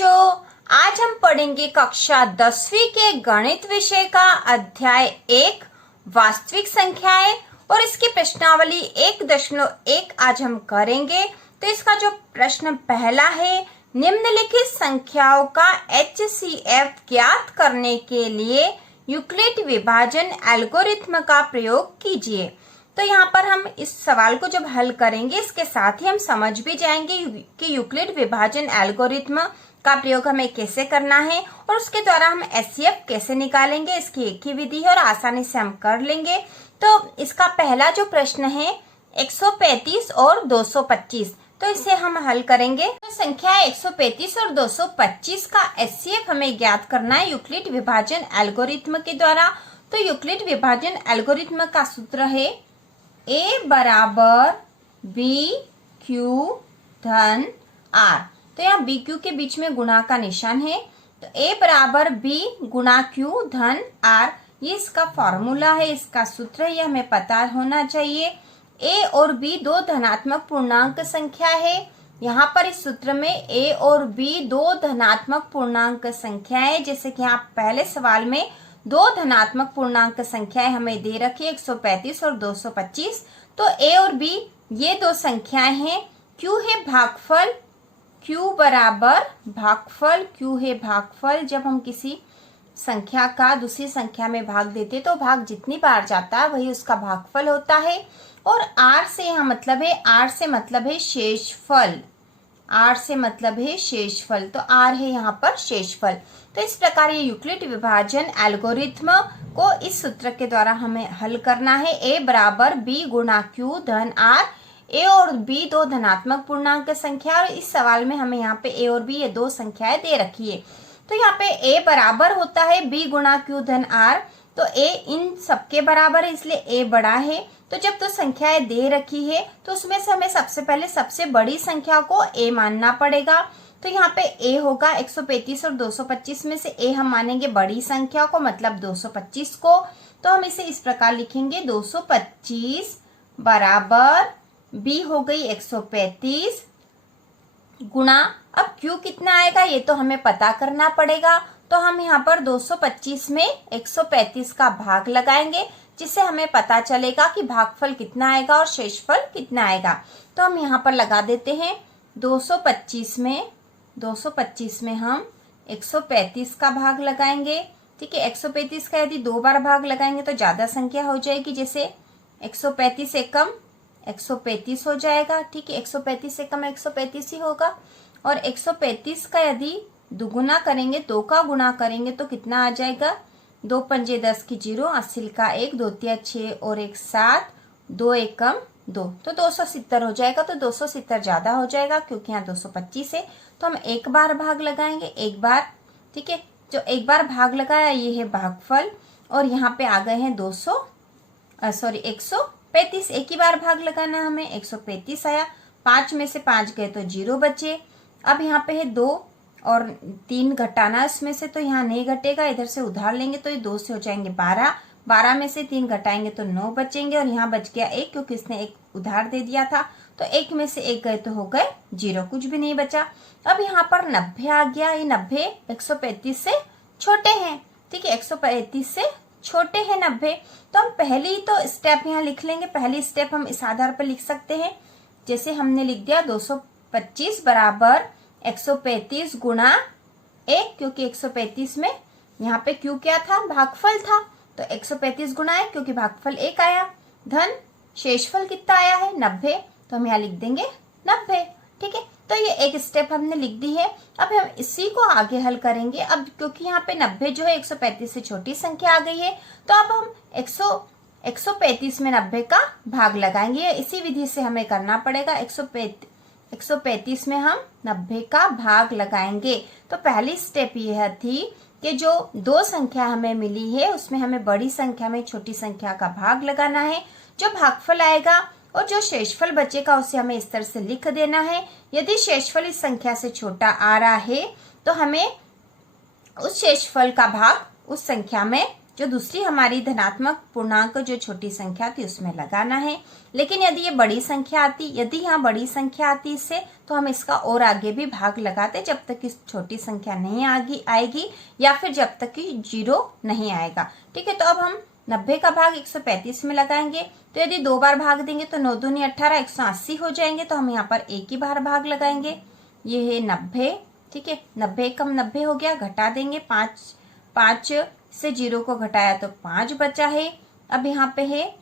बच्चों, आज हम पढ़ेंगे कक्षा 10वीं के गणित विषय का अध्याय 1 वास्तविक संख्याएं और इसकी प्रश्नावली 1.1 आज हम करेंगे। तो इसका जो प्रश्न पहला है, निम्नलिखित संख्याओं का HCF ज्ञात करने के लिए यूक्लिड विभाजन एल्गोरिथ्म का प्रयोग कीजिए। तो यहाँ पर हम इस सवाल को जब हल करेंगे, इसके साथ ही हम समझ भी जाएंगे कि यूक्लिड विभाजन एल्गोरिथ्म का प्रयोग हमें कैसे करना है और उसके द्वारा हम HCF कैसे निकालेंगे। इसकी एक ही विधि है और आसानी से हम कर लेंगे। तो इसका पहला जो प्रश्न है 135 और 225, तो इसे हम हल करेंगे। तो संख्या 135 और 225 का HCF हमें ज्ञात करना है यूक्लिड विभाजन एल्गोरिथ्म के द्वारा। तो यूक्लिड विभाजन एल्गोरिथ्म का सूत्र है A बराबर BQ धन R। तो यहाँ BQ के बीच में गुणा का निशान है, तो A बराबर B गुणा Q धन R, ये इसका फॉर्मूला है, इसका सूत्र है, ये हमें पता होना चाहिए। A और B दो धनात्मक पूर्णांक संख्या है। यहाँ पर इस सूत्र में A और B दो धनात्मक पूर्णांक संख्या है, जैसे कि यहाँ पहले सवाल में दो धनात्मक पूर्णांक संख्याएं हमें दे रखी है 135 और 225। तो A और B ये दो संख्याएं हैं। Q है भागफल, Q बराबर भागफल, Q है भागफल। जब हम किसी संख्या का दूसरी संख्या में भाग देते तो भाग जितनी बार जाता है वही उसका भागफल होता है। और R से यहाँ मतलब है, R से मतलब है शेषफल, R से मतलब है शेषफल, तो R है यहाँ पर शेषफल। तो इस प्रकार ये यूक्लिड विभाजन एल्गोरिथ्म को इस सूत्र के द्वारा हमें हल करना है। A बराबर B गुणा Q धन R। A और B दो धनात्मक पूर्णांक संख्या, और इस सवाल में हमें यहाँ पे A और B ये दो संख्याएं दे रखी है। तो यहाँ पे A बराबर होता है B गुणा Q धन R, तो A इन सबके बराबर है, इसलिए A बड़ा है। तो जब तो संख्याएं दे रखी है तो उसमें से हमें सबसे पहले सबसे बड़ी संख्या को A मानना पड़ेगा। तो यहाँ पे A होगा 135 और 225 में से A हम मानेंगे बड़ी संख्या को, मतलब 225 को। तो हम इसे इस प्रकार लिखेंगे 225 बराबर B हो गई 135 गुणा, अब Q कितना आएगा ये तो हमें पता करना पड़ेगा। तो हम यहाँ पर 225 में 135 का भाग लगाएंगे, जिससे हमें पता चलेगा कि भागफल कितना आएगा और शेषफल कितना आएगा। तो हम यहाँ पर लगा देते हैं 225 में हम 135 का भाग लगाएंगे। ठीक है, 135 का यदि दो बार भाग लगाएंगे तो ज्यादा संख्या हो जाएगी, जैसे 135 एकम 135 हो जाएगा। ठीक है, 135 एकम 135 ही होगा। और 135 का यदि दुगुना करेंगे, दो का गुणा करेंगे तो कितना आ जाएगा, 2 पंजे 10 की 0, 80 का 1, 2 तिया 6 और 1 7, 2 एकम 2, तो 270 हो जाएगा। तो 270 ज्यादा हो जाएगा क्योंकि यहाँ 225 है। तो हम एक बार भाग लगाएंगे, एक बार। ठीक है, जो एक बार भाग लगाया ये है भागफल, और यहाँ पे आ गए हैं 135, एक ही बार भाग लगाना हमें, 135 आया, 5 में से 5 गए तो 0 बचे। अब यहाँ पे है 2 और 3 घटाना इसमें से, तो यहाँ नहीं घटेगा, इधर से उधार लेंगे तो ये 2 से हो जाएंगे 12, 12 में से 3 घटाएंगे तो 9 बचेंगे, और यहाँ बच गया 1 क्योंकि इसने 1 उधार दे दिया था। तो 1 में से 1 गए तो हो गए 0, कुछ भी नहीं बचा। अब यहाँ पर 90 आ गया, ये 90 135 से छोटे हैं। ठीक है, 135 से छोटे हैं 90। तो हम पहली तो स्टेप यहाँ लिख लेंगे, पहली स्टेप हम इस आधार पर लिख सकते हैं, जैसे हमने लिख दिया 225 बराबर 135 गुणा 1, क्योंकि 135 में यहाँ पे Q क्या था, भागफल था, तो 135 गुणा 1 क्योंकि भागफल 1 आया, धन शेषफल कितना आया है 90, तो हम यहाँ लिख देंगे 90। ठीक है, तो ये एक स्टेप हमने लिख दी है। अब हम इसी को आगे हल करेंगे। अब क्योंकि यहाँ पे 90 जो है 135 से छोटी संख्या आ गई है, तो अब हम 135 में 90 का भाग लगाएंगे। इसी विधि से हमें करना पड़ेगा, 135 में हम 90 का भाग लगाएंगे। तो पहली स्टेप यह थी कि जो दो संख्या हमें मिली है उसमें हमें बड़ी संख्या में छोटी संख्या का भाग लगाना है। जो भागफल आएगा और जो शेषफल बचेगा उसे हमें इस तरह से लिख देना है। यदि शेषफल इस संख्या से छोटा आ रहा है तो हमें उस शेषफल का भाग उस संख्या में जो दूसरी हमारी धनात्मक पूर्णांक जो छोटी संख्या थी उसमें लगाना है। लेकिन यदि ये बड़ी संख्या आती, यदि यहाँ बड़ी संख्या आती इससे, तो हम इसका और आगे भी भाग लगाते जब तक कि छोटी संख्या नहीं आएगी या फिर जब तक कि 0 नहीं आएगा। ठीक है, तो अब हम 90 का भाग 135 में लगाएंगे। तो यदि 2 बार भाग देंगे तो 9 दूनी 18, 180 हो जाएंगे। तो हम यहाँ पर एक ही बार भाग लगाएंगे, ये है 90। ठीक है, 90 कम 90 हो गया, घटा देंगे 5 से 0 को घटाया तो 5 बचा है। अब यहाँ पे है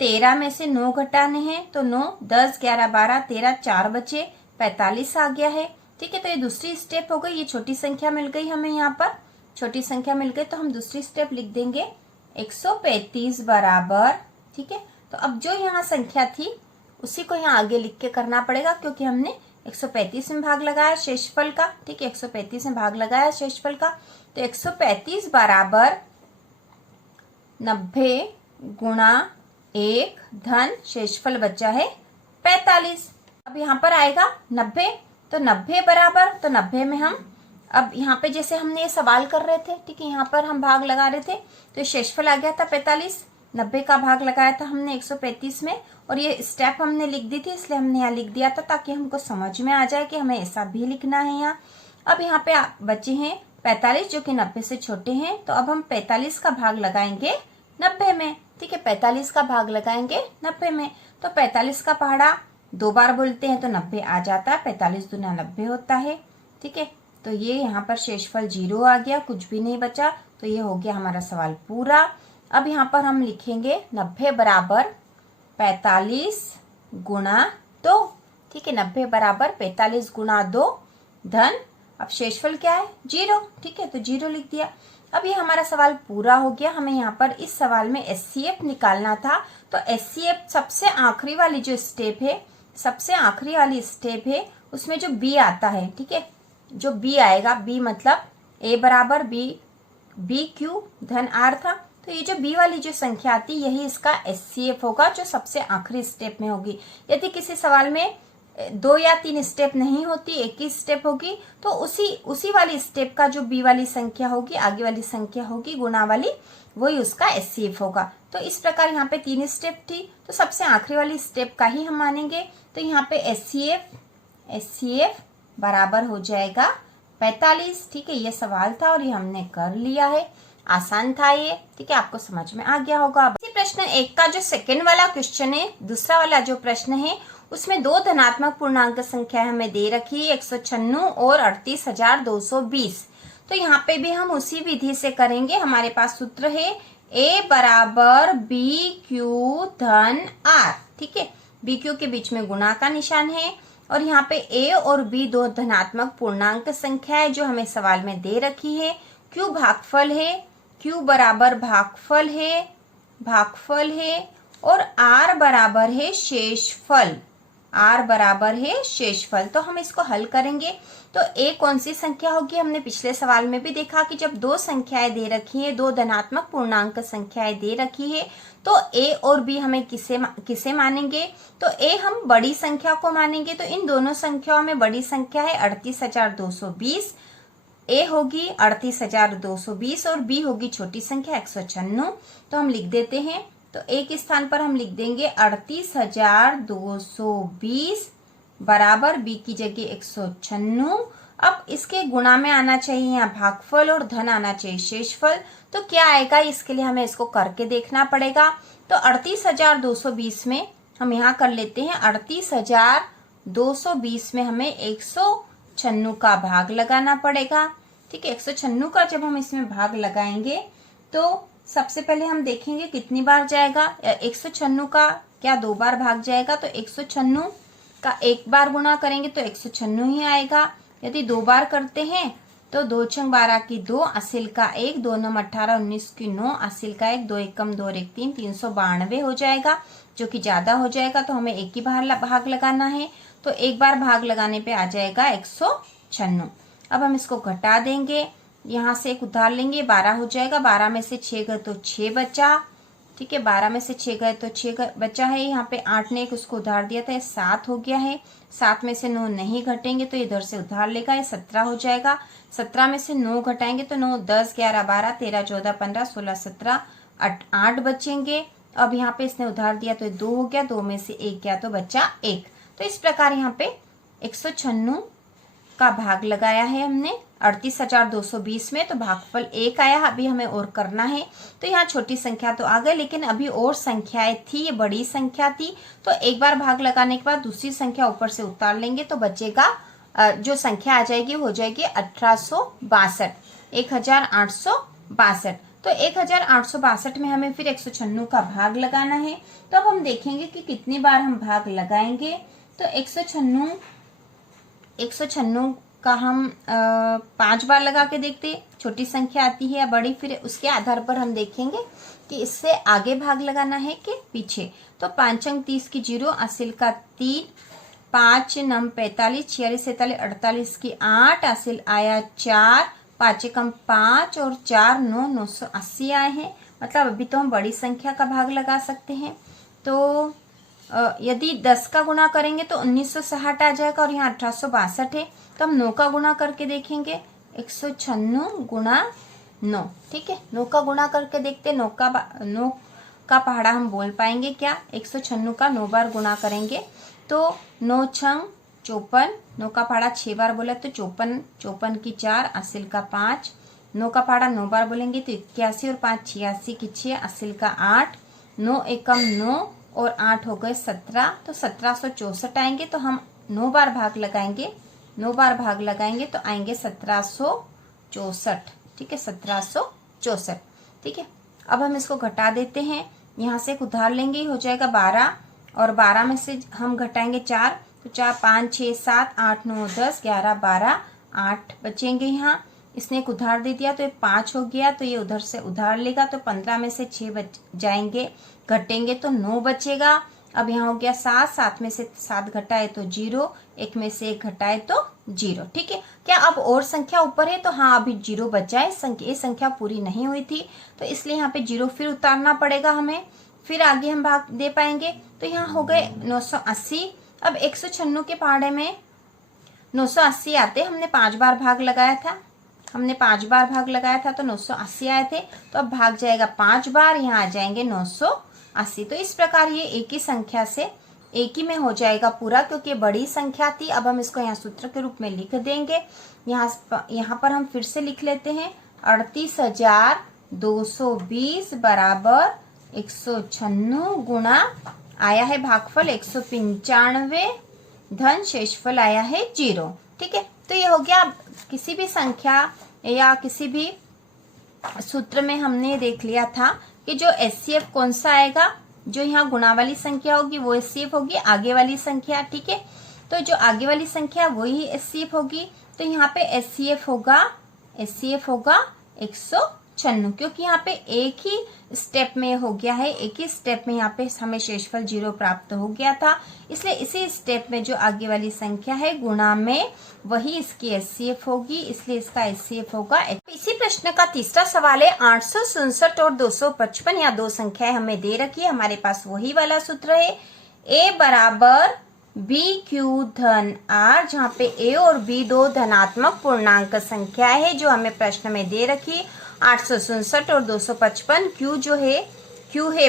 13 में से 9 घटाने हैं, तो 9, 10, 11, 12, 13, 4 बचे, 45 आ गया है। ठीक है, तो ये दूसरी स्टेप हो गई। ये छोटी संख्या मिल गई हमें, यहाँ पर छोटी संख्या मिल गई, तो हम दूसरी स्टेप लिख देंगे 135 बराबर। ठीक है, तो अब जो यहाँ संख्या थी उसी को यहाँ आगे लिख के करना पड़ेगा, क्योंकि हमने 135 में भाग लगाया शेषफल का। ठीक है, 135 में भाग लगाया शेषफल का, तो 135 बराबर 90 गुणा 1 धन शेषफल बचा है 45। अब यहाँ पर आएगा 90, तो 90 बराबर, तो 90 में हम अब यहाँ पे जैसे हमने ये सवाल कर रहे थे, ठीक है, यहाँ पर हम भाग लगा रहे थे, तो शेषफल आ गया था 45। 90 का भाग लगाया था हमने 135 में, और ये स्टेप हमने लिख दी थी, इसलिए हमने यहाँ लिख दिया था ताकि हमको समझ में आ जाए कि हमें ऐसा भी लिखना है यहाँ। अब यहाँ पे बचे हैं 45 जो कि 90 से छोटे हैं, तो अब हम 45 का भाग लगाएंगे 90 में। ठीक है, 45 का भाग लगाएंगे 90 में, तो 45 का पहाड़ा 2 बार बोलते हैं तो 90 आ जाता है, 45 दूना 90 होता है। ठीक है, तो ये यहाँ पर शेषफल 0 आ गया, कुछ भी नहीं बचा, तो ये हो गया हमारा सवाल पूरा। अब यहाँ पर हम लिखेंगे 90 बराबर 45 गुणा 2। ठीक है, 90 बराबर 45 गुणा 2 धन, अब शेषफल क्या है 0। ठीक है, तो 0 लिख दिया। अब ये हमारा सवाल पूरा हो गया। हमें यहाँ पर इस सवाल में एचसीएफ निकालना था, तो एचसीएफ सबसे आखिरी वाली जो स्टेप है, सबसे आखिरी वाली स्टेप है, उसमें जो बी आता है, ठीक है, जो बी आएगा, बी मतलब ए बराबर बी क्यू धन आर था, तो ये जो बी वाली जो संख्या आती यही इसका एचसीएफ होगा, जो सबसे आखिरी स्टेप में होगी। यदि किसी सवाल में 2 या 3 स्टेप नहीं होती, एक ही स्टेप होगी, तो उसी वाली स्टेप का जो बी वाली संख्या होगी, आगे वाली संख्या होगी गुणा वाली, वही उसका एचसीएफ होगा। तो इस प्रकार यहाँ पे 3 स्टेप थी, तो सबसे आखिरी वाली स्टेप का ही हम मानेंगे। तो यहाँ पे एचसीएफ बराबर हो जाएगा 45। ठीक है, ये सवाल था और ये हमने कर लिया है, आसान था ये। ठीक है, आपको समझ में आ गया होगा। इसी प्रश्न 1 का जो सेकेंड वाला क्वेश्चन है, दूसरा वाला जो प्रश्न है, उसमें 2 धनात्मक पूर्णांक संख्या हमें दे रखी है, 196 और 38,220। तो यहाँ पे भी हम उसी विधि से करेंगे। हमारे पास सूत्र है ए बराबर बी क्यू धन आर। ठीक है, बी क्यू के बीच में गुणा का निशान है, और यहाँ पे ए और बी 2 धनात्मक पूर्णांक संख्या है जो हमें सवाल में दे रखी है। क्यू भागफल है, क्यू बराबर भागफल है, और आर बराबर है शेषफल, आर बराबर है शेषफल। तो हम इसको हल करेंगे, तो ए कौन सी संख्या होगी, हमने पिछले सवाल में भी देखा कि जब 2 संख्याएं दे रखी है, 2 धनात्मक पूर्णांक संख्याएं दे रखी है, तो ए और बी हमें किसे मानेंगे, तो ए हम बड़ी संख्या को मानेंगे। तो इन दोनों संख्याओं में बड़ी संख्या है 38,220, ए होगी 38,220 और बी होगी छोटी संख्या 196। तो हम लिख देते हैं, तो ए के स्थान पर हम लिख देंगे 38,220 बराबर बी की जगह 196। अब इसके गुणा में आना चाहिए यहाँ भागफल और धन आना चाहिए शेषफल। तो क्या आएगा, इसके लिए हमें इसको करके देखना पड़ेगा। तो 38,220 में हम यहाँ कर लेते हैं, 38,220 में हमें 196 का भाग लगाना पड़ेगा। ठीक है, 196 का जब हम इसमें भाग लगाएंगे तो सबसे पहले हम देखेंगे कितनी बार जाएगा। 196 का क्या 2 बार भाग जाएगा, तो 196 का 1 बार गुणा करेंगे तो 196 ही आएगा। यदि 2 बार करते हैं तो 2 छंग 12 की 2, असिल का 1, 2 नम 18, 19 की 9, असिल का 1, 2 एकम 2 और 1 3, 392 हो जाएगा, जो कि ज्यादा हो जाएगा, तो हमें एक ही बार भाग लगाना है। तो 1 बार भाग लगाने पे आ जाएगा 196। अब हम इसको घटा देंगे, यहाँ से 1 उधार लेंगे, 12 हो जाएगा, 12 में से 6 गए तो 6 बचा, ठीक है। 12 में से 6 गए तो 6 बचा है। यहाँ पे 8 ने एक उसको उधार दिया था, 7 हो गया है। 7 में से 9 नहीं घटेंगे तो इधर से उधार लेगा, ये 17 हो जाएगा। 17 में से 9 घटाएंगे तो 9, 10, 11, 12, 13, 14, 15, 16, 17, 8 बचेंगे। अब यहाँ पे इसने उधार दिया तो 2 हो गया, 2 में से 1 गया तो बचा 1। तो इस प्रकार यहाँ पे 196 का भाग लगाया है हमने 38,220 में, तो भागफल 1 आया। अभी हमें और करना है, तो यहाँ छोटी संख्या तो आ गई, लेकिन अभी और संख्याएं थी, ये बड़ी संख्या थी। तो एक बार भाग लगाने के बाद दूसरी संख्या ऊपर से उतार लेंगे तो बचेगा, जो संख्या आ जाएगी हो जाएगी 1862, 1862। तो 1862 में हमें फिर 196 का भाग लगाना है। तो अब हम देखेंगे कि कितनी बार हम भाग लगाएंगे। तो 196 का हम 5 बार लगा के देखते, छोटी संख्या आती है या बड़ी, फिर उसके आधार पर हम देखेंगे कि इससे आगे भाग लगाना है कि पीछे। तो 5 अंक 30 की 0, असिल का 3, 5 नम 45, 46, 47, 48 की 8, असिल आया 4, 5 एकम 5 और 4 9, 980 आए हैं। मतलब अभी तो हम बड़ी संख्या का भाग लगा सकते हैं। तो यदि 10 का गुणा करेंगे तो 1960 आ जाएगा और यहाँ 1862 है। तो हम 9 का गुणा करके देखेंगे, 196 गुणा 9, ठीक है। 9 का गुणा करके देखते, 9 का पहाड़ा हम बोल पाएंगे क्या? 196 का 9 बार गुणा करेंगे तो 9 छंग 54, 9 का पहाड़ा 6 बार बोला तो 54, 54 की 4, असिल का 5, 9 का पहाड़ा 9 बार बोलेंगे तो 81 और 5 86 की 6, असिल का 8, 9 एकम 9 और 8 हो गए 17, तो 1764 आएंगे। तो हम 9 बार भाग लगाएंगे, 9 बार भाग लगाएंगे तो आएंगे 1764, ठीक है, 1764, ठीक है। अब हम इसको घटा देते हैं, यहाँ से एक उधार लेंगे, हो जाएगा 12 और 12 में से हम घटाएंगे 4, तो 4, 5, 6, 7, 8, 9, 10, 11, 12, 8 बचेंगे। यहाँ इसने एक उधार दे दिया तो ये 5 हो गया, तो ये उधर से उधार लेगा तो 15 में से 6 बच जाएंगे, घटेंगे तो 9 बचेगा। अब यहाँ हो गया 7, 7 में से 7 घटाए तो 0, 1 में से 1 घटाए तो 0, ठीक है। क्या अब और संख्या ऊपर है? तो हाँ, अभी 0 बचा है, ये संख्या पूरी नहीं हुई थी तो इसलिए यहाँ पे 0 फिर उतारना पड़ेगा हमें, फिर आगे हम भाग दे पाएंगे। तो यहाँ हो गए 980। अब 196 के पहाड़े में 980 आते, हमने 5 बार भाग लगाया था, हमने 5 बार भाग लगाया था तो 980 आए थे। तो अब भाग जाएगा 5 बार, यहाँ आ जाएंगे 980। तो इस प्रकार ये एक ही संख्या से एक ही में हो जाएगा पूरा, क्योंकि बड़ी संख्या थी। अब हम इसको यहाँ सूत्र के रूप में लिख देंगे। यहाँ पर हम फिर से लिख लेते हैं, 38,220 बराबर 196 गुणा आया है भागफल 195 धन शेषफल आया है 0, ठीक है। तो ये हो गया। किसी भी संख्या या किसी भी सूत्र में हमने देख लिया था कि जो एचसीएफ कौन सा आएगा, जो यहाँ गुणा वाली संख्या होगी वो एचसीएफ होगी, आगे वाली संख्या, ठीक है। तो जो आगे वाली संख्या वही एचसीएफ होगी। तो यहाँ पे एचसीएफ होगा 196, क्योंकि यहाँ पे एक ही स्टेप में हो गया है, एक ही स्टेप में यहाँ पे हमें शेषफल 0 प्राप्त हो गया था, इसलिए इसी स्टेप में जो आगे वाली संख्या है गुणा में वही इसकी एचसीएफ होगी, इसलिए इसका एचसीएफ होगा। इसी प्रश्न का तीसरा सवाल है, 867 और 255, यहाँ दो संख्याएं हमें दे रखी है, हमारे पास वही वाला सूत्र है, a बराबर बी क्यू धन आर, जहाँ पे a और b दो धनात्मक पूर्णांक संख्या है जो हमें प्रश्न में दे रखी। 867 और 255, q जो है q है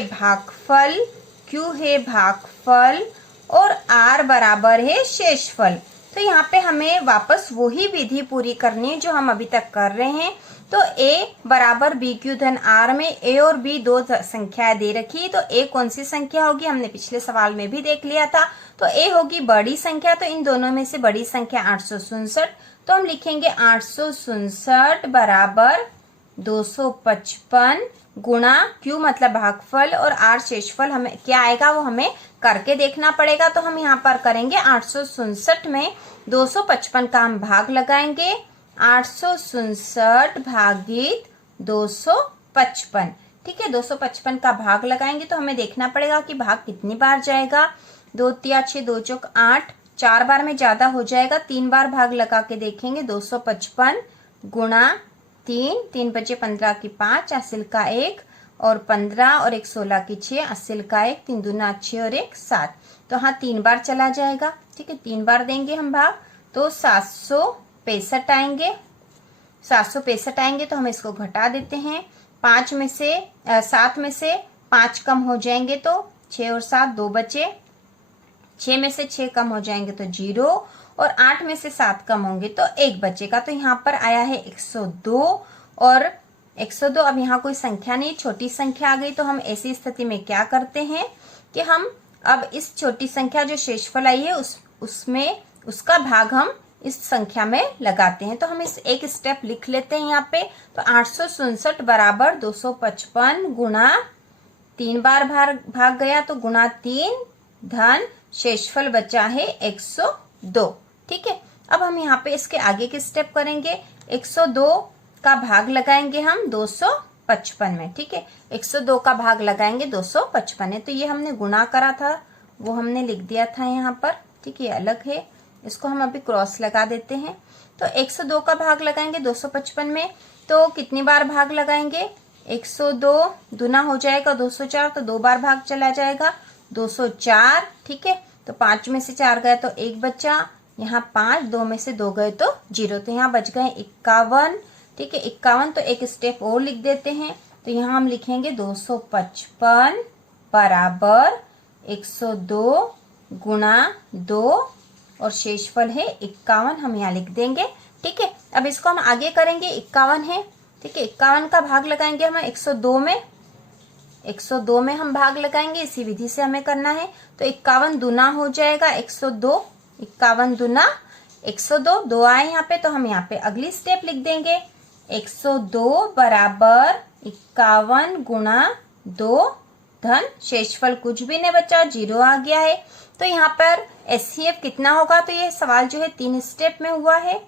भागफल और r बराबर है शेषफल। तो यहाँ पे हमें वापस वही विधि पूरी करनी है जो हम अभी तक कर रहे हैं। तो a बराबर बी क्यू धन r में a और b दो संख्याएं दे रखी, तो a कौन सी संख्या होगी हमने पिछले सवाल में भी देख लिया था। तो a होगी बड़ी संख्या, तो इन दोनों में से बड़ी संख्या 867, तो हम लिखेंगे 867 बराबर 255 गुणा q मतलब भागफल और r शेषफल, हमें क्या आएगा वो हमें करके देखना पड़ेगा। तो हम यहाँ पर करेंगे 867 में 255 का हम भाग लगाएंगे, 867 भागित 255, ठीक है। 255 का भाग लगाएंगे तो हमें देखना पड़ेगा कि भाग कितनी बार जाएगा। 2 तिया 6, 2 चौक 8, 4 बार में ज्यादा हो जाएगा, 3 बार भाग लगा के देखेंगे। 255 गुणा 3, 3 बचे 15 की 5, हासिल का 1 और 15 और 1 16 की 6, 80 का 1, 3 दूना 6 और 1 7। तो हाँ 3 बार चला जाएगा, ठीक है, 3 बार देंगे हम भाग तो 765 आएंगे। 765 आएंगे तो हम इसको घटा देते हैं। 7 में से 5 कम हो जाएंगे तो 6 और 7 2 बचे। 6 में से 6 कम हो जाएंगे तो 0 और 8 में से 7 कम होंगे तो 1 बचेगा। तो यहाँ पर आया है 102 और 102। अब यहाँ कोई संख्या नहीं, छोटी संख्या आ गई। तो हम ऐसी स्थिति में क्या करते हैं कि हम अब इस छोटी संख्या जो शेषफल आई है उसमें उसका भाग हम इस संख्या में लगाते हैं। तो हम इस एक स्टेप लिख लेते हैं यहाँ पे। तो 867 बराबर 255 गुणा 3 बार भाग गया तो गुणा 3 धन शेषफल बचा है 102। ठीक है, अब हम यहाँ पे इसके आगे के स्टेप करेंगे। 102 का भाग लगाएंगे हम 255 में। ठीक है, 102 का भाग लगाएंगे 255 है। तो ये हमने गुणा करा था वो हमने लिख दिया था यहाँ पर। ठीक है, ये अलग है, इसको हम अभी क्रॉस लगा देते हैं। तो 102 का भाग लगाएंगे 255 में, तो कितनी बार भाग लगाएंगे? 102 दूना हो जाएगा 204, तो 2 बार भाग चला जाएगा 204। ठीक है, तो 5 में से 4 गए तो 1 बचा, यहाँ 5, 2 में से 2 गए तो 0, तो यहाँ बच गए 51। ठीक है, 51। तो एक स्टेप और लिख देते हैं। तो यहाँ हम लिखेंगे 255 बराबर 102 गुणा 2 और शेषफल है 51, हम यहाँ लिख देंगे। ठीक है, अब इसको हम आगे करेंगे। 51 है, ठीक है, 51 का भाग लगाएंगे हम 102 में। 102 में हम भाग लगाएंगे, इसी विधि से हमें करना है। तो 51 दूना हो जाएगा 102, 51 दूना 102, 2 आए यहाँ पे, तो हम यहाँ पे अगली स्टेप लिख देंगे। 102 बराबर 51 गुणा 2 धन शेषफल कुछ भी नहीं बचा, 0 आ गया है। तो यहाँ पर एचसीएफ कितना होगा? तो ये सवाल जो है 3 स्टेप में हुआ है।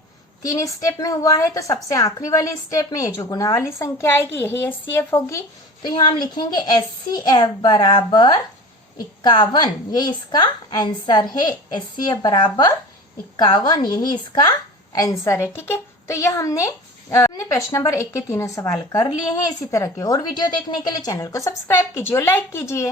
3 स्टेप में हुआ है, तो सबसे आखिरी वाली स्टेप में ये जो गुणा वाली संख्या आएगी यही एचसीएफ होगी। तो यहाँ हम लिखेंगे एचसीएफ बराबर 51, ये इसका आंसर है। एचसीएफ बराबर 51, यही इसका आंसर है। ठीक है, तो ये हमने प्रश्न नंबर 1 के तीनों सवाल कर लिए हैं। इसी तरह के और वीडियो देखने के लिए चैनल को सब्सक्राइब कीजिए और लाइक कीजिए।